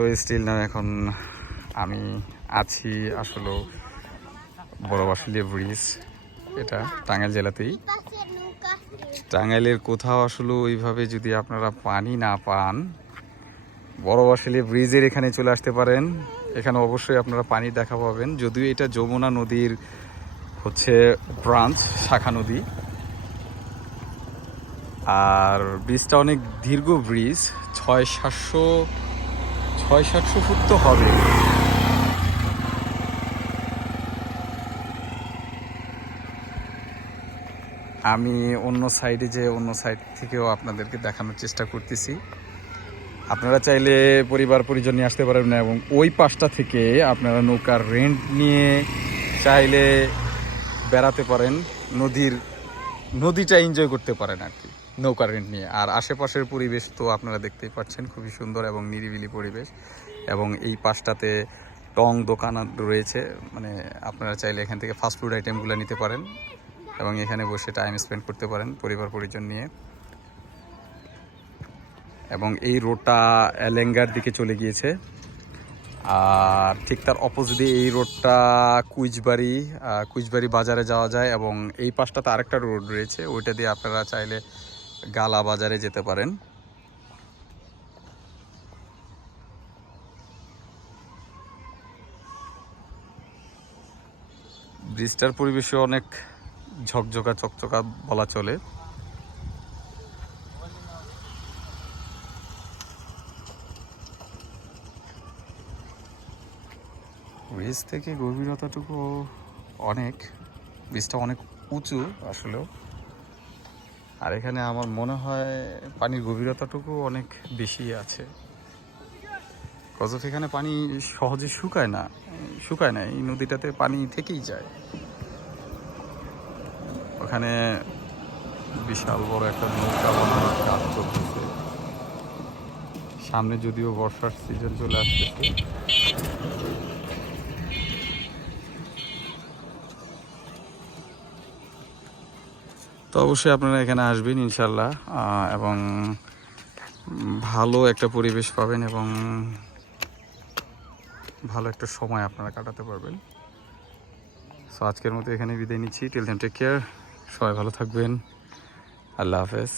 তো স্টিল না এখন আমি আছি আসলে বড় বাসুলিয়া ব্রিজ, এটা টাঙ্গাইল জেলাতেই। টাঙ্গাইলের কোথাও আসলে ওইভাবে যদি আপনারা পানি না পান, বড় বাসুলিয়া ব্রিজের এখানে চলে আসতে পারেন। এখানে অবশ্যই আপনারা পানির দেখা পাবেন, যদিও এটা যমুনা নদীর হচ্ছে ব্রাঞ্চ, শাখা নদী। আর ব্রিজটা অনেক দীর্ঘ ব্রিজ, 600-700 ফুট তো হবে। আমি অন্য সাইড থেকেও আপনাদেরকে দেখানোর চেষ্টা করতেছি। আপনারা চাইলে পরিবার পরিজন নিয়ে আসতে পারেন, এবং ওই পাশটা থেকে আপনারা নৌকার রেন্ট নিয়ে চাইলে বেড়াতে পারেন, নদীটা এনজয় করতে পারেন আর কি নৌকার রেন্ট নিয়ে। আর আশেপাশের পরিবেশ তো আপনারা দেখতেই পাচ্ছেন, খুবই সুন্দর এবং নিরিবিলি পরিবেশ। এবং এই পাশটাতে টং দোকান রয়েছে, মানে আপনারা চাইলে এখান থেকে ফাস্টফুড আইটেমগুলো নিতে পারেন এবং এখানে বসে টাইম স্পেন্ড করতে পারেন পরিবার পরিজন নিয়ে। এবং এই রোডটা এলেঙ্গার দিকে চলে গিয়েছে, আর ঠিক তার অপোজিটে এই রোডটা কুইচবাড়ি বাজারে যাওয়া যায়। এবং এই পাশটাতে আরেকটা রোড রয়েছে, ওইটা দিয়ে আপনারা চাইলে গালা বাজারে যেতে পারেন। ব্রিজটার পরিবেশে অনেক চকচকা বলা চলে। ব্রিজ থেকে গভীরতাটুকু ব্রিজটা অনেক উঁচু আসলেও। আর এখানে আমার মনে হয় পানির গভীরতাটুকু অনেক বেশি আছে, এখানে পানি সহজে শুকায় না, এই নদীটাতে পানি থেকেই যায়। ওখানে বিশাল বড় একটা নৌকা বানানোর কাজ চলতেছে, সামনে যদিও বর্ষার সিজন চলে আসতেছে। তো অবশ্যই আপনারা এখানে আসবেন ইনশাল্লাহ, এবং ভালো একটা পরিবেশ পাবেন এবং ভালো একটা সময় আপনারা কাটাতে পারবেন। সো আজকের মতো এখানে বিদায় নিচ্ছি। টিল দেন টেক কেয়ার, সবাই ভালো থাকবেন। আল্লাহ হাফেজ।